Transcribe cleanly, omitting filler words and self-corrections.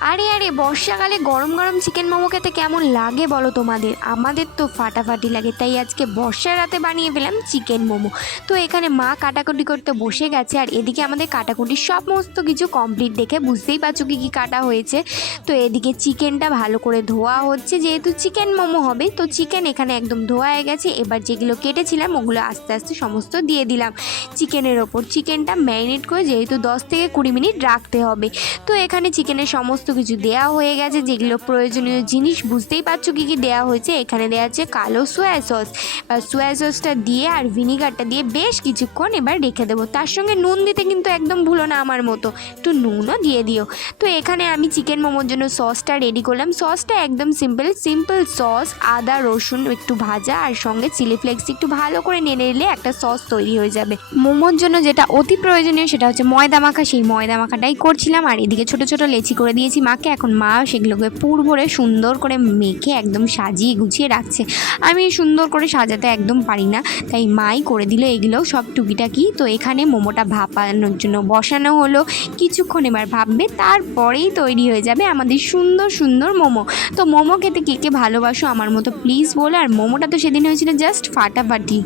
আরে আরে বর্ষাকালে গরম গরম চিকেন মোমো খেতে কেমন লাগে বলো তোমাদের? আমাদের তো ফাটাফাটি লাগে, তাই আজকে বর্ষার রাতে বানিয়ে ফেলাম চিকেন মোমো। তো এখানে মা কাটাকুটি করতে বসে গেছে, আর এদিকে আমাদের কাটাকুটি সমস্ত কিছু কমপ্লিট, দেখে বুঝতেই পারছো কী কী কাটা হয়েছে। তো এদিকে চিকেনটা ভালো করে ধোয়া হচ্ছে, যেহেতু চিকেন মোমো হবে। তো চিকেন এখানে একদম ধোয়া হয়ে গেছে। এবার যেগুলো কেটেছিলাম ওগুলো আস্তে আস্তে সমস্ত দিয়ে দিলাম চিকেনের ওপর। চিকেনটা ম্যারিনেট করে যেহেতু 10 থেকে 20 মিনিট রাখতে হবে। তো এখানে চিকেনের সমস্ত কিছু দেওয়া হয়ে গেছে, যেগুলো প্রয়োজনীয় জিনিস বুঝতেই পারছো কী কী দেওয়া হয়েছে। এখানে দেওয়া আছে কালো সোয়া সস, সোয়া সসটা দিয়ে আর ভিনিগারটা দিয়ে বেশ কিছুক্ষণ এবার রেখে দেবো। তার সঙ্গে নুন দিতে কিন্তু একদম ভুলো না, আমার মতো একটু নুনও দিয়ে দিও। তো এখানে আমি চিকেন মোমোর জন্য সসটা রেডি করলাম। সসটা একদম সিম্পল সস, আদা রসুন একটু ভাজা আর সঙ্গে চিলি ফ্লেক্স একটু ভালো করে নেড়ে নিলে একটা সস তৈরি হয়ে যাবে। মোমোর জন্য যেটা অতি প্রয়োজনীয় সেটা হচ্ছে ময়দা মাখা। সেই ময়দা মাখাটাই করছিলাম, আর এদিকে ছোটো ছোটো লেচি করে দিয়েছি মাকে। এখন মা সেগুলোকে পুর ভরে সুন্দর করে মেখে একদম সাজিয়ে গুছিয়ে রাখছে। আমি সুন্দর করে সাজাতে একদম পারি না, তাই মাই করে দিল এগুলো সব টুকিটাকি। তো এখানে মোমোটা ভাপানোর জন্য বসানো হলো। কিছুক্ষণ এবার ভাববে, তারপরেই তৈরি হয়ে যাবে আমাদের সুন্দর সুন্দর মোমো। তো মোমো খেতে কে কে ভালোবাসো আমার মতো প্লিজ বলো। আর মোমোটা তো সেদিন হয়েছিল জাস্ট ফাটাফাটি।